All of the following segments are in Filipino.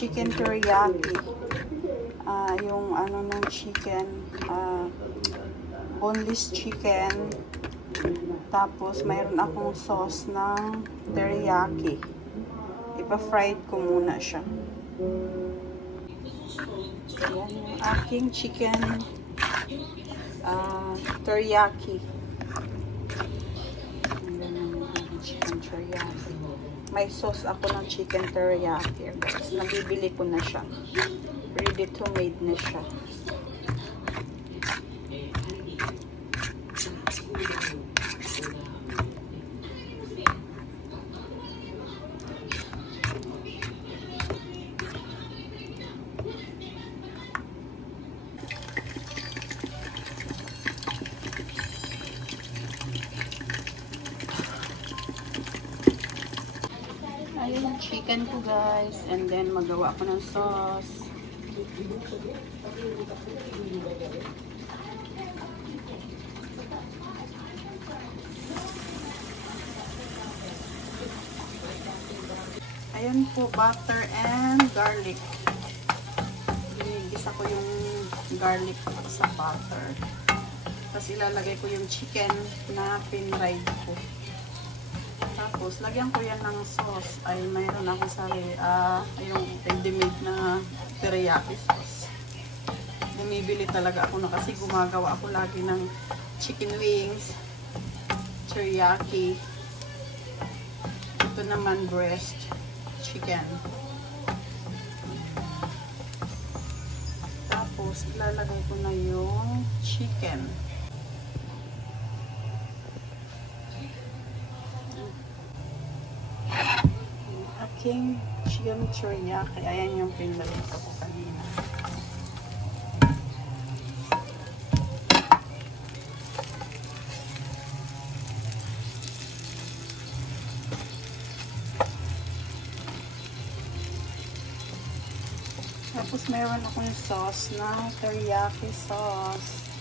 Chicken teriyaki. Yung ano ng chicken, boneless chicken. Tapos mayroon akong sauce ng teriyaki. Ipa-fried ko muna siya. Yan yung aking chicken teriyaki. Yan yung chicken teriyaki. May sauce ako ng chicken teriyaki. Guys, nabibili ko na siya. Ready to made na siya. Ayun yung chicken ko guys, and then magawa ko ng sauce. Ayan po, butter and garlic. Ginigisa ko yung garlic sa butter. Tapos ilalagay ko yung chicken na pinried ko. Tapos, lagyan ko yan ng sauce. Ay, mayroon ako yung ready-made na teriyaki sauce. Bumibili talaga ako na kasi gumagawa ako lagi ng chicken wings, teriyaki. Ito naman breast chicken. Tapos, ilalagay ko na yung chicken. Aking chicken teriyaki. Ayan yung pinalito ko kanina. Tapos meron akong sauce na teriyaki sauce.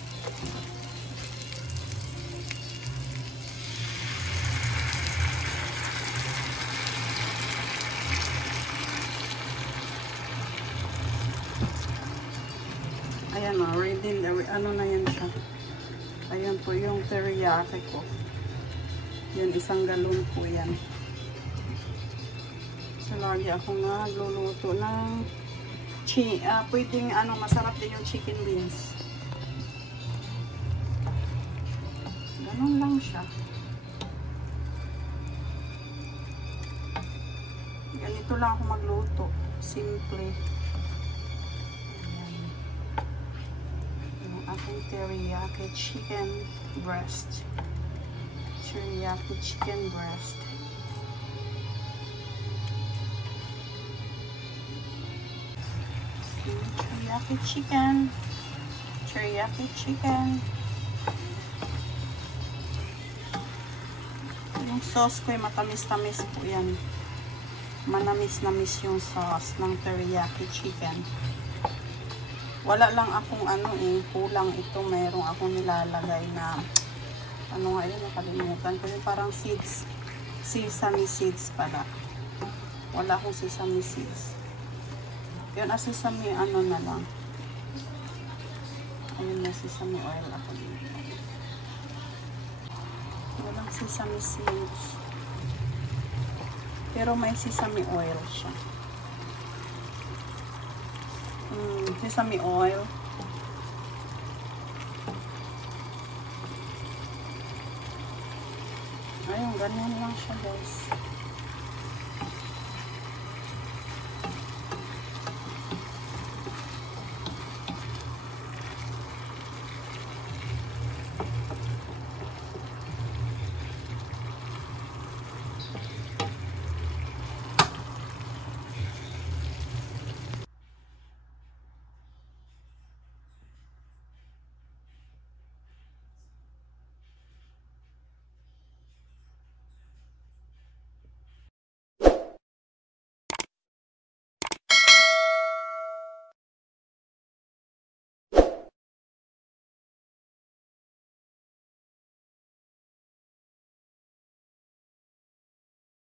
Ayan o, ready, ano na yan siya. Ayan po yung teriyaki ko. Yan, isang galon po yan. So, lagi ako nga luluto ng pwedeng masarap din yung chicken wings. Ganun lang siya. Ganito lang ako magluto. Simple. Aking teriyaki chicken breast. Teriyaki chicken breast. Teriyaki chicken. Teriyaki chicken. Yung sauce ko ay matamis-tamis po yan. Manamis-namis yung sauce ng teriyaki chicken. Wala lang akong kulang ito. Mayroong akong nilalagay na nakalimutan ko yung parang seeds. Sesame seeds pala. Wala akong sesame seeds. Yun, sesame na lang. Ayun na, sesame oil ako dito. Walang sesame seeds. Pero may sesame oil siya. Sesame oil. Ayun, ganyan lang siya guys.